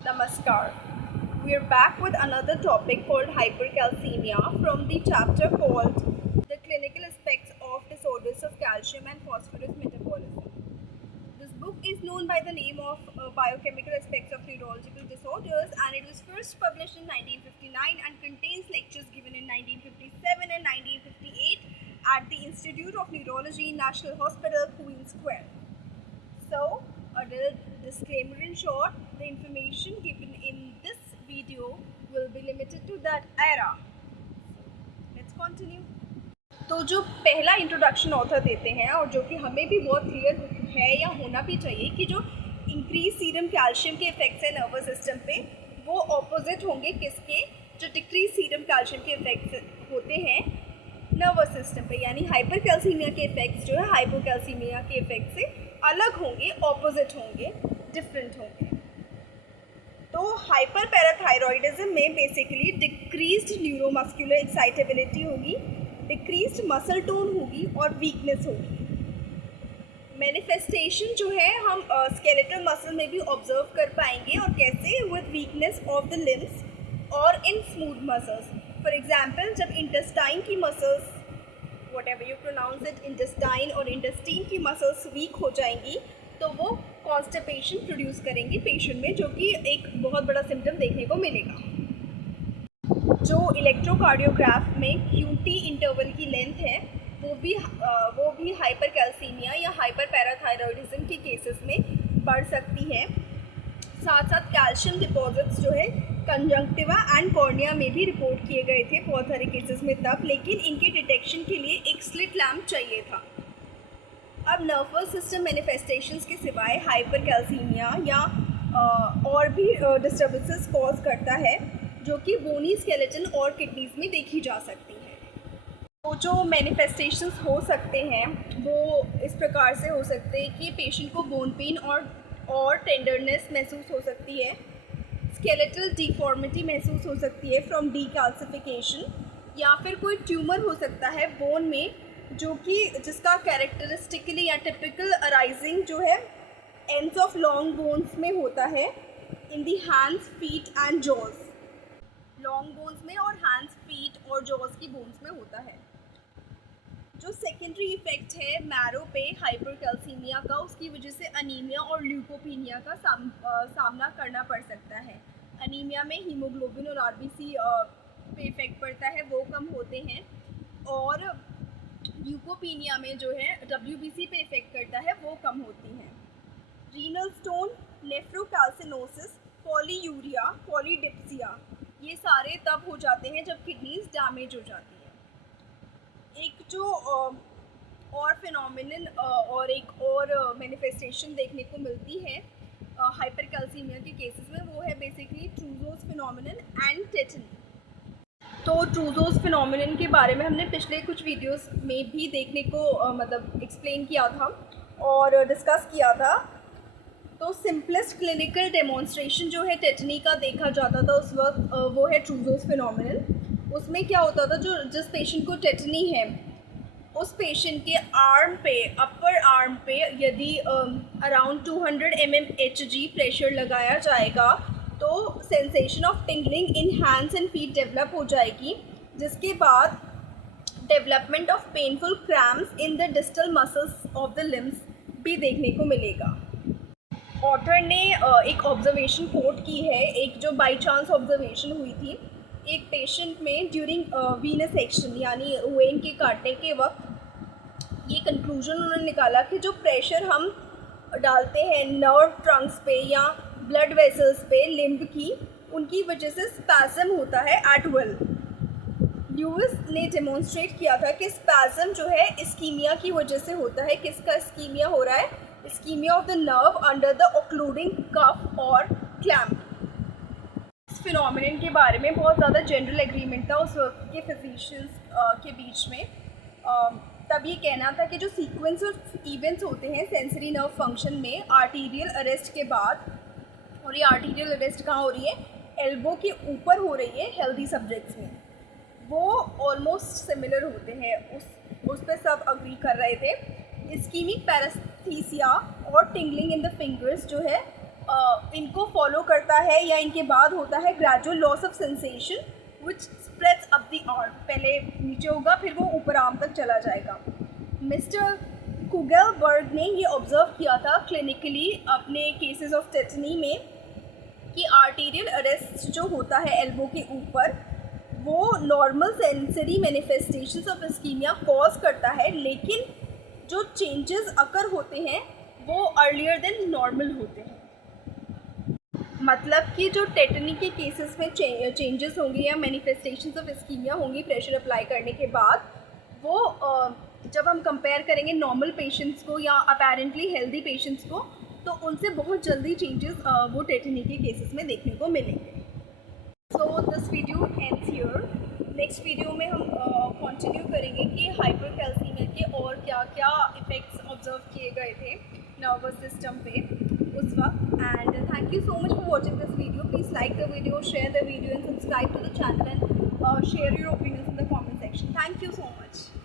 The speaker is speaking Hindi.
Namaskar. We are back with another topic called hypercalcemia from the chapter called The Clinical Aspects of Disorders of Calcium and Phosphorus Metabolism. This book is known by the name of Biochemical Aspects of Neurological Disorders, and it was first published in 1959 and contains lectures given in 1957 and 1958 at the Institute of Neurology, National Hospital, Queen Square. So, a little disclaimer in short, the information given in this video will be limited to that era. Let's continue. तो जो पहला इंट्रोडक्शन ऑथर देते हैं और जो कि हमें भी बहुत क्लियर है या होना भी चाहिए कि जो इंक्रीज सीरम कैल्शियम के इफेक्ट्स हैं नर्वस सिस्टम पे वो ऑपोजिट होंगे किसके, जो डिक्रीज सीरम कैल्शियम के इफेक्ट्स होते हैं नर्वस सिस्टम पे, यानी हाइपरकैल्सीमिया के इफेक्ट्स जो है हाइपोकैल्सीमिया के इफेक्ट से अलग होंगे, ऑपोजिट होंगे, डिफरेंट होंगे। तो हाइपर पैराथायरॉयडिज्म में बेसिकली डिक्रीज्ड न्यूरोमस्कुलर एक्साइटेबिलिटी होगी, डिक्रीज्ड मसल टोन होगी और वीकनेस होगी। मैनिफेस्टेशन जो है हम स्केलेटल मसल में भी ऑब्जर्व कर पाएंगे, और कैसे, with weakness of the limbs और in smooth muscles. For example, जब इंटेस्टाइन की muscles, whatever you pronounce it, intestine और इंटेस्टीन की मसल्स वीक हो जाएंगी तो वो कॉन्स्टिपेशन प्रोड्यूस करेंगी पेशेंट में, जो कि एक बहुत बड़ा सिम्टम देखने को मिलेगा। जो इलेक्ट्रोकार्डियोग्राफ में क्यूटी इंटरवल की लेंथ है वो भी हाइपरकैल्सीमिया या हाइपर पैराथायरॉयडिज्म के केसेस में बढ़ सकती है। साथ साथ कैल्शियम डिपॉजिट्स जो है कंजंक्टिवा एंड कॉर्निया में भी रिपोर्ट किए गए थे बहुत सारे केसेस में तब, लेकिन इनके डिटेक्शन के लिए एक स्लिट लैम्प चाहिए था। अब नर्वस सिस्टम मैनिफेस्टेशंस के सिवाय हाइपरकैल्सीमिया या और भी डिस्टर्बेंसेस कॉज करता है जो कि बोनी स्केलेटन और किडनीज में देखी जा सकती है। तो जो मैनिफेस्टेशंस हो सकते हैं वो इस प्रकार से हो सकते हैं कि पेशेंट को बोन पेन और टेंडरनेस महसूस हो सकती है, स्केलेटल डिफॉर्मिटी महसूस हो सकती है फ्रॉम डीकैल्सिफिकेशन, या फिर कोई ट्यूमर हो सकता है बोन में जो कि जिसका कैरेक्टरिस्टिकली या टिपिकल अराइजिंग जो है एंड्स ऑफ लॉन्ग बोन्स में होता है, in the hands, feet and jaws. Long bones में और हैंड्स, फीट और जॉज की बोन्स में होता है। जो सेकेंडरी इफेक्ट है मैरो पे हाइपरकैल्सीमिया का, उसकी वजह से अनीमिया और ल्यूकोपीनिया का सामना करना पड़ सकता है। अनीमिया में हीमोग्लोबिन और आरबीसी पे इफेक्ट पड़ता है, वो कम होते हैं, और ल्यूकोपीनिया में जो है डब्ल्यूबीसी पे इफेक्ट करता है, वो कम होती हैं। Renal stone, nephrocalcinosis, polyuria, polydipsia, ये सारे तब हो जाते हैं जब किडनीज डैमेज हो जाती है। एक जो और फिनोमिनन और एक और मैनिफेस्टेशन देखने को मिलती है हाइपरकैल्सीमिया के केसेस में, वो है बेसिकली ट्रूजोस फिनोमिनन एंड टेटनी। तो ट्रूजोस फिनोमिनन के बारे में हमने पिछले कुछ वीडियोस में भी देखने को मतलब एक्सप्लेन किया था और डिस्कस किया था। तो सिंपलेस्ट क्लिनिकल डेमोन्स्ट्रेशन जो है टेटनी का देखा जाता था उस वक्त, वो है ट्रूजोस फिनोमिनन। उसमें क्या होता था, जो जिस पेशेंट को टेटनी है उस पेशेंट के आर्म पे, अपर आर्म पे यदि अराउंड 200 mmHg प्रेशर लगाया जाएगा तो sensation of tingling in hands and feet develop हो जाएगी, जिसके बाद development of painful cramps in the distal muscles of the limbs भी देखने को मिलेगा। ऑथर ने एक ऑब्जर्वेशन कोट की है, एक जो बाई चांस ऑब्जर्वेशन हुई थी एक पेशेंट में ड्यूरिंग वीनस एक्शन, यानी वेन के काटने के वक्त। ये कंक्लूजन उन्होंने निकाला कि जो प्रेशर हम डालते हैं नर्व ट्रंक्स पे या ब्लड वेसल्स पे लिम्ब की, उनकी वजह से स्पैज़म होता है एट विल। ल्यूइस ने डेमोन्स्ट्रेट किया था कि स्पैज़म जो है इस्कीमिया की वजह से होता है। किसका इस्कीमिया हो रहा है? Ischaemia of the nerve under the occluding cuff और क्लैम्प। इस फिनोमिनन के बारे में बहुत ज़्यादा जनरल एग्रीमेंट था उस वक्त के फिजिशियंस के बीच में। तब ये कहना था कि जो सीक्वेंस ऑफ इवेंट्स होते हैं सेंसरी नर्व फंक्शन में आर्टीरियल अरेस्ट के बाद, और ये आर्टीरियल अरेस्ट कहाँ हो रही है? एल्बो के ऊपर हो रही है हेल्दी सब्जेक्ट्स में, वो ऑलमोस्ट सिमिलर होते हैं, उस पर सब अग्री कर रहे थे। इस्कीमिक पैरास्थीसिया और टिंगलिंग इन द फिंगर्स जो है इनको फॉलो करता है या इनके बाद होता है gradual loss of sensation which spreads up the arm. पहले नीचे होगा फिर वो ऊपर आर्म तक चला जाएगा। मिस्टर कुगलबर्ग ने ये ऑब्जर्व किया था क्लिनिकली अपने केसेस ऑफ टेटनी में कि आर्टीरियल अरेस्ट जो होता है एल्बो के ऊपर वो normal sensory manifestations of ischaemia cause करता है, लेकिन जो चेंजेस अकर होते हैं वो अर्लियर देन नॉर्मल होते हैं। मतलब कि जो टेटनी के केसेस में चेंजेस होंगे या मैनिफेस्टेशंस ऑफ इस्कीमिया होंगी प्रेशर अप्लाई करने के बाद, वो जब हम कंपेयर करेंगे नॉर्मल पेशेंट्स को या अपेरेंटली हेल्दी पेशेंट्स को, तो उनसे बहुत जल्दी चेंजेस वो टेटनी के केसेस में देखने को मिलेंगे। So this video ends here. Next video में हम कंटिन्यू करेंगे कि हाइपरकैल्सीमिया के और क्या क्या इफ़ेक्ट्स ऑब्जर्व किए गए थे नर्वस सिस्टम पे उस वक्त। And thank you so much for watching this video. Please like the video, share the video and subscribe to the channel and share your opinions in the comment section. Thank you so much.